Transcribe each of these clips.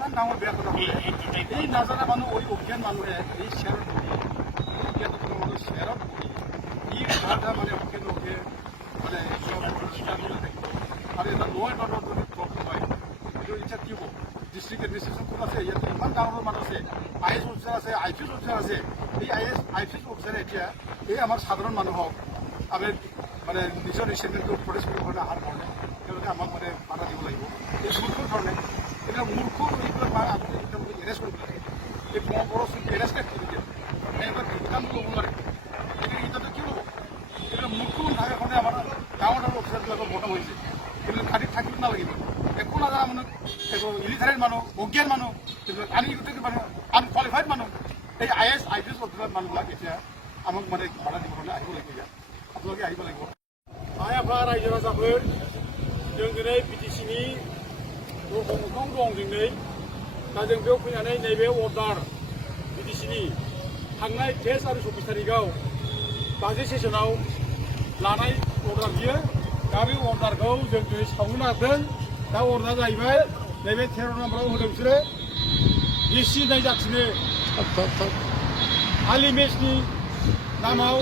ইমান ডাঙৰ বেয়া কথা হ'লে এই নাজানা মানুহ অজ্ঞান মানুহে এই শ্বেয়াৰত মানুহ শ্বেয়াৰত ই কথা মানে অজ্ঞান লোকে মানে চব চিন্তা কৰি থাকিব আৰু এটা নয় মানুহৰ যদি প্ৰব্লেম হয় এইটো এতিয়া কি হ'ব ডিষ্ট্ৰিক্ট এডমিনিষ্ট্ৰেশ্যন কোন আছে ইয়াত ইমান ডাঙৰ মানুহ আছে IAS অফিচাৰ আছে IPS অফিচাৰ আছে এই IPS অফিচাৰে এতিয়া এই আমাৰ সাধাৰণ মানুহক আমি মানে নিজৰ ৰিচেণ্টমেণ্টটো প্ৰটেষ্ট কৰিবৰ কাৰণে অহাৰ কাৰণে তেওঁলোকে আমাক মানে বাধা দিব লাগিব এই মূৰ্খৰ কাৰণে এতিয়া মূৰ্খ এইবিলাক আপুনি তেওঁলোকে এৰেষ্ট কৰিব লাগে এই বড়ো এৰেষ্টে কৰি দিয়ে এনেকুৱা সিদ্ধান্ত ল'ব নোৱাৰে সিদ্ধান্ত কি ল'ব এইবিলাক মূৰ্খ নাথাকে কাৰণে আমাৰ ডাঙৰ ডাঙৰ অফিচাৰবিলাকৰ বটম হৈছে এইবিলাক খাটিত থাকিব নালাগিব একো নাজানা মানুহ এইবোৰ ইলিটাৰেট মানুহ অজ্ঞান মানুহ এইবিলাক আনএডুকেটেড মানুহ আনকুৱালিফাইড মানুহ এই IAS IPS অফিচাৰ মানুহবিলাক এতিয়া আমাক মানে বাধা দিব কাৰণে আহিব লাগিব ইয়াত আপোনালোকে আহিব লাগিব आइ आफा रायजो राजाफोर जों दिनै BTC-नि दरखं मोखां दं दिनै दा जों बेयाव फैनानै नैबे अर्डार BTC-नि थांनाय 23 आरो 24 तारिखआव बाजि सेसनाव लानाय अर्डार बियो दा बे अर्डारखौ जों दिनै सावनो नागिरदों दा अर्डारा जाहैबाय नैबे 13 नाम्बाराव होदों बिसोरो DC नायजाथिनो आलि मेचनि नामाव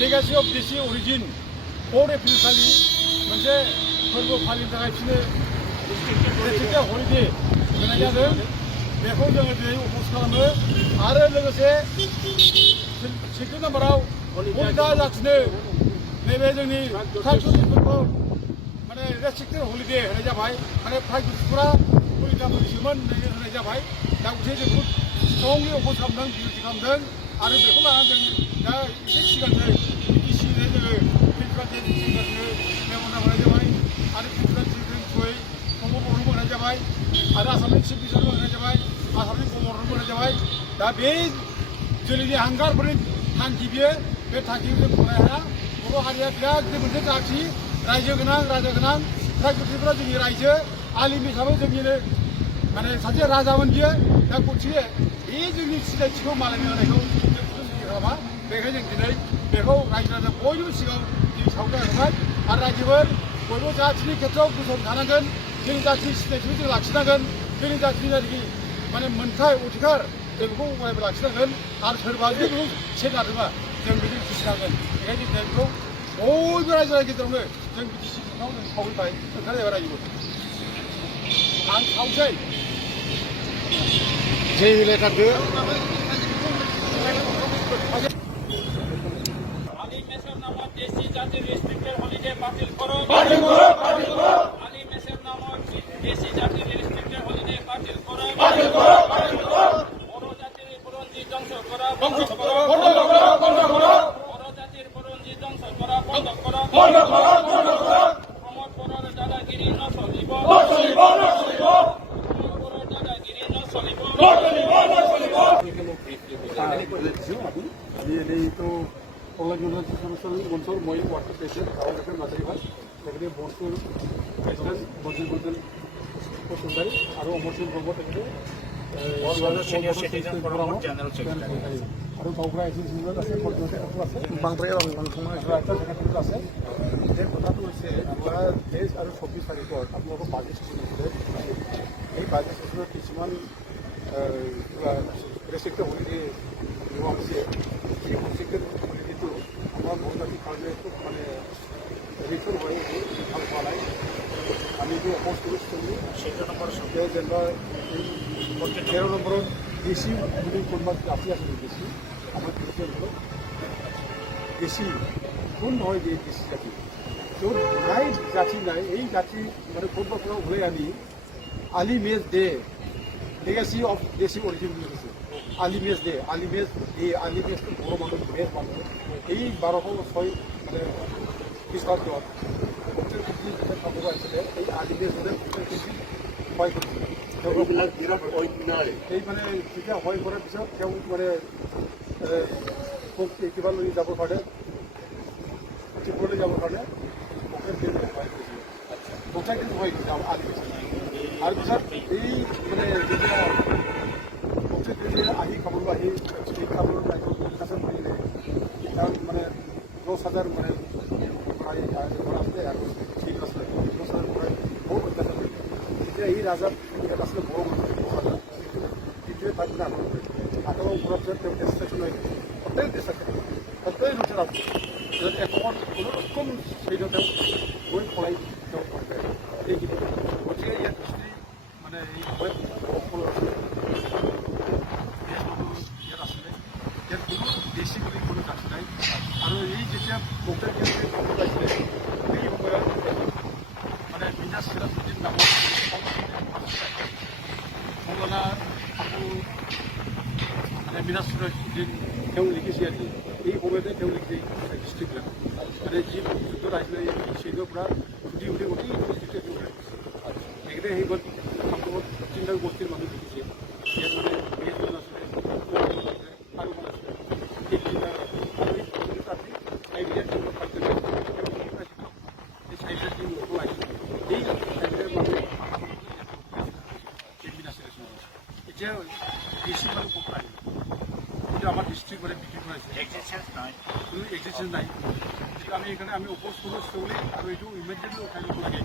लेगासि अफ DC अरिजिन 4 एप्रिल खालि मोनसे फोरबो फालिनो थाखाय बिसोरनो हलिडे होनाय जादों बेखौ जोङो दिनै अफस खालामो आरो लोगोसे 16 नाम्बाराव हलिडा जाथिनो नैबे जोंनि ट्राइबफोरखौ माने रेस्ट्रिक्टेड हलिडे होनाय जाबाय माने ट्राइबफोरा हलिडा मोनसेमोन होनाय जाबाय दा गसे जोंखौ स्ट्रंलि अफस खालामदों बिरोधि खालामदों आरो बेखौ लानानै जों दा एसे सिगांनो BTC-नो जोङो मेम'ना होनाय जाबाय आरो प्रिन्सिपाल थ्रुयै प्रमद बर'नोबो होनाय जाबाय आरो आसामनि चिफ मिनिस्टारबो होनाय जाबाय आसामनि गभर्नरनोबो होनाय जाबाय दा बे जोंनि हांगारफोरनि थांखि बियो बे थांखिखौ जों गनायनो हाया बर' हारिया बिराद मोनसे जाथि रायजो गोनां राजा गोनां ट्राइबफोरा जोंनि रायजो आलिम हिसाबै जोंनिनो माने सासे राजामोन बियो दा गथिखे बे जोंनि सिनायथिखौ मालायनो होनायखौ जों खालामा बेखायनो जों दिनै बेखौ रायजो राजा बयनिबो सिगाङाव सावनो नागिरबाय आरो रायजोफोर बयबो जाथिनि खेथ्रआव गोसोआव थानांगोन जोंनि जाथिनि सिनायथिखौ जों लाखिनांगोन जोंनि जाथिनि जायनाखि माने मोनथाय अधिकार जों बेखौ अरायबो लाखिनांगोन आरो सोरबा जुदि बेखौ सेगारोबा जों बेखौ बुजिनांगोन बेखायनो जों बेखौ बयबो रायजो राजानि गेजेरावनो जों BTC सिङाव जों सावहैबाय ओंखारजाबाय रायजोफोर आं सावसै जै होलायथारदो देसी जाति रेस्ट्रिक्टेड हॉलिडे बातिल करो आली मेसेर नामक देसी जाति रेस्ट्रिक्टेड हॉलिडे बातिल करो बड़ो जातिर बुरंजी ধ্বংস करा बंद करो बड़ो जातिर बुरंजी ধ্বংস करा बंद करो प्रमोद बड़ोर दादागिरी न चलिब बड़ोर दादागिरी न चलिब बंसुर मैं वाटर प्रेसिडेंट गाँव नाजारिबास तेखने बंसुर प्रेसिडेंट बंसुर बदल बसुमतारी और अमरसिंह ब्रह्म तेखने और गावग्रा एसोसिएशन আছে बांद्राय আছে যে কথাটো হৈছে আমরা 23 और 24 তারিখত আপনাদের বাজেট সেশন আছে এই বাজেট সেশনত কিছুমান রেস্ট্রিক্টেড হলিডে দেওয়া হয়েছে এই রেস্ট্রিক্টেড হলিডেটো আমার বহুজাতির কারণে খুব মানে রিফার হয়ে ভাল পাওয়া নাই আমি যে অপোজ করেছি 16 নম্বর সপ্তাহে যেটা এই 13 নম্বর দেশি যদি কোনবা জাতি আছে দেশি আমার হলো দেশি কোন নয় যে দেশি জাতি তো নাই জাতি নাই এই জাতি মানে কোনবা কোনো হলে আমি আলি মেজ ডে लेगासि अफ देसी अरिजिन लिखেছে আলিমেজ ডে আলিমেজ তো বড় মানুষ মেজ মানুষ এই 1206 মানে খ্রিস্টাব্দ উত্তর পূর্বে খবর আছে এই আলিমেজ ডে হয় করছিল এইবিলাক বিরাট অন্যায় এই মানে যেটা হয় করার পিছত কেউ মানে খুব কিবা লৈ যাব পারে টিপলে যাব পারে ওকে দিন হয় করছিল আচ্ছা ওটা কিন্তু হয় আলিমেজ আর পিছত এই মানে যেটা আহি খবর আহি এই খবর কাছে পাইলে তার মানে 10,000 মানে ভাই আসলে আর ঠিক আছে 10,000 ভাই বহু অত্যাচার হয়েছে এই রাজা আসলে বড় মানুষ সেই ঠাইখিনি আক্ৰমণ কৰিছে। আক্ৰমণ কৰাৰ পিছত তেওঁ ষ্টেচন হৈ হোটেল দিছে, হোটেল হোটেল আছে এখন কোনোৰকম সেইটো তেওঁ গৈ পলাই তেওঁ কৰিলে এইখিনি। গতিকে ইয়াত হিষ্ট্ৰী মানে এই সকলো আছিলে, ইয়াত আছিলে, ইয়াত কোনো দেশী বুলি কোনো জাতি নাই। আৰু এই যেতিয়া বক্তাই পাইছিলে সেই সময়ত মানে মিনাছ চিৰাজুদ্দিন নামৰ মৌলানা আবু মানে মিনাছ চিৰাজুদ্দিন তেওঁ লিখিছে আজি এই সময়তে তেওঁ লিখিছে হিষ্ট্ৰীবিলাক মানে যি যুদ্ধত আহিছিলে এই চিনৰ পৰা সুধি সুধি গোটেই পৰিস্থিতিটো তেওঁ লিখিছে। সেইকাৰণে সেই গ'ল অসমত তিনিটা গোষ্ঠীৰ মানুহ লিখিছে। ইয়াত মানে বেজমান আছিলে, আৰু মানে আছিলে এই তিনিটা আৰু এই তাতে চাৰিটা টিমৰ পাইছে এই চাৰিটা টিম লোকো আহিছে। এই চাৰিটা মানুহে এতিয়া বেছি মানুহ ক'ত আহিব কিন্তু আমাৰ ডিষ্ট্ৰিক্ট মানে বিক্ৰী কৰাইছে কোনো এক্সিষ্টেঞ্চ নাই। আমি সেইকাৰণে আমি অপ'জ কৰোঁ ষ্টৰি আৰু এইটো ইমিডিয়েটলি উঠাই ল'ব লাগে,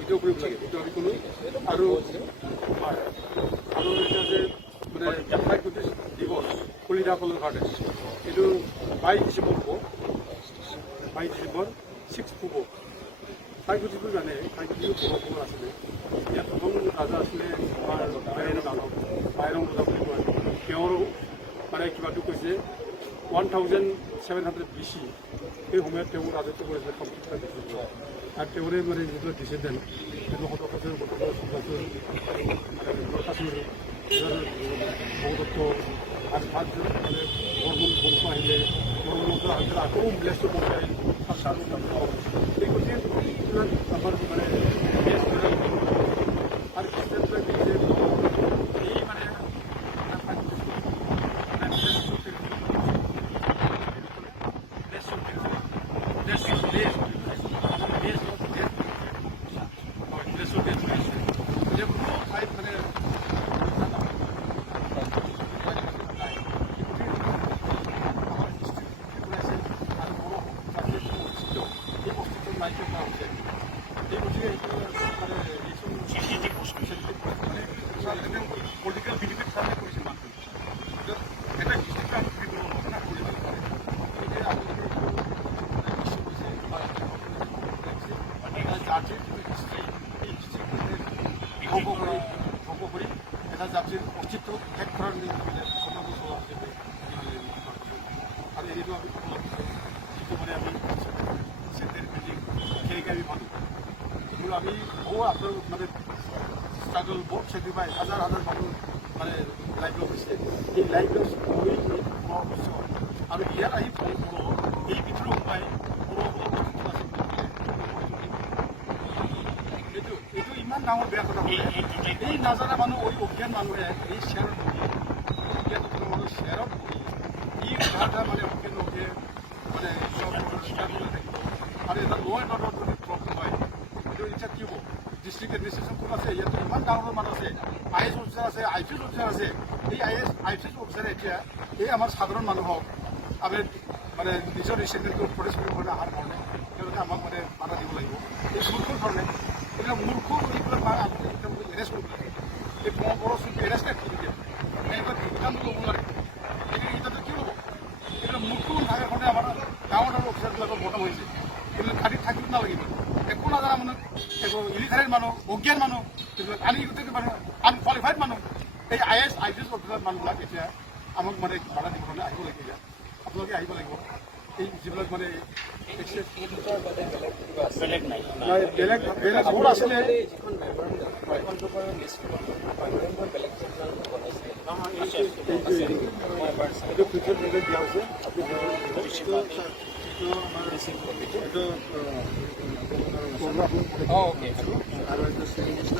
এইটো কৰিব লাগে, এইটো আমি কোনো আৰু এতিয়া যে মানে জাতীয় দিৱস কলিতাসকলৰ কাৰণে এইটো 22 ডিচেম্বৰ হ'ব, 22 ডিচেম্বৰ 6 হ'ব। ঠাইগতিটো জানে ঠাইগতিও পূৰ্বপুৰুষ আছিলে। ইয়াত প্ৰথম ৰাজা আছিলে আমাৰ বাইৰং ৰজা বুলি কয়। তেওঁৰো মানে কিবাটো কৈছে 1700 BC সেই সময়ত তেওঁ ৰাজত্ব কৰিছিলে কমপ্লিট কৰিছিল। আৰু তেওঁৰে মানে যিবিলাক ডিচিডেণ্ট সেইটো ভগদত্ত আৰু ভাতজন মানে বৰ্মন বংশ আহিলে, বৰ্মন বংশ আহিলে আকৌ ব্লেষ্ট বংশ আহিল এই গোটেই আমাৰ মানে আৰু খ্ৰীষ্টানবিলাক দেখিছে এই মানে পলিটিকেল বেনিফিট চাৰ্ভে কৰিছিল মানুহ এটা ডিষ্ট্ৰিক্ট আমি কৰিব নোৱাৰোঁ না কৰিব জাতিৰ যিটো হিষ্ট্ৰী এই হিষ্ট্ৰী ধ্বংস কৰি এটা জাতিৰ অস্তিত্ব শেষ কৰাৰ কথাবোৰ চলোৱা হৈছে। আৰু এইটো আমি যিটো মানে আমি চেণ্টাৰ বিল্ডিং সেইকে আমি মানো কিন্তু আমি বহু আপোনাৰ মানে ষ্ট্ৰাগল বহুত চেক্ৰিফাইচ হাজাৰ হাজাৰ মানুহ মানে লাইফ লছ হৈছে। এই লাইফ লছ হৈ আৰু ইয়াত আহি এই ভিতৰত সোমাই এইটো ইমান ডাঙৰ বেয়া কথা হ'লে এই নাজানা মানুহ অজ্ঞান মানুহে এই শ্বেয়াৰত অজ্ঞান মানুহ শ্বেয়াৰত ই এটা মানে অজ্ঞান লোকে মানে চব ষ্ট্ৰাগল থাকিব আৰু এটা ল' এণ্ড অৰ্ডাৰ যদি প্ৰব্লেম হয় এইটো এতিয়া কি হ'ব? ডিষ্ট্ৰিক্ট এডমিনিষ্ট্ৰেশ্যন কোন আছে? ইয়াতো ইমান ডাঙৰ মানুহ আছে, IAS অফিচাৰ আছে, IPS অফিচাৰ আছে। এই IPS অফিচাৰে এতিয়া এই আমাৰ সাধাৰণ মানুহক আমি মানে নিজৰ ৰিচেণ্টেলটো প্ৰটেষ্ট কৰিব কাৰণে অহাৰ কাৰণে তেওঁলোকে আমাক মানে বাধা দিব লাগিব। এই মূৰ্খৰ ধৰণে এইবিলাক মূৰ্খ এইবিলাক এৰেষ্ট কৰিব লাগে। এই বড়ো চুক্তি এৰেষ্ট কৰি দিয়ে এইবিলাক সিদ্ধান্ত ল'ব লাগে। সিদ্ধান্ত কি হ'ব? এইবিলাক মূৰ্খ থাকে কাৰণে আমাৰ ডাঙৰ ডাঙৰ অফিচাৰবিলাকৰ বটম হৈছে। এইবিলাক খাটিত থাকিব নালাগিব। একো নাজানা মানুহ, একো ইলিটাৰেট মানুহ, অজ্ঞান মানুহ, এইবিলাক আনএডুকেটেড মানুহ, আনকুৱালিফাইড মানুহ, এই IAS IPS অফিচাৰ মানুহবিলাক এতিয়া আমাক মানে বাধা দিব কাৰণে আহিব লাগিব। এতিয়া আপোনালোকে আহিব লাগিব। এই যিবিলাক মানে বেলেগ বেলেগ বহুত আছিলে। এইটো ফিউচাৰ বেলেগ দিয়া হৈছে। আৰু এইটো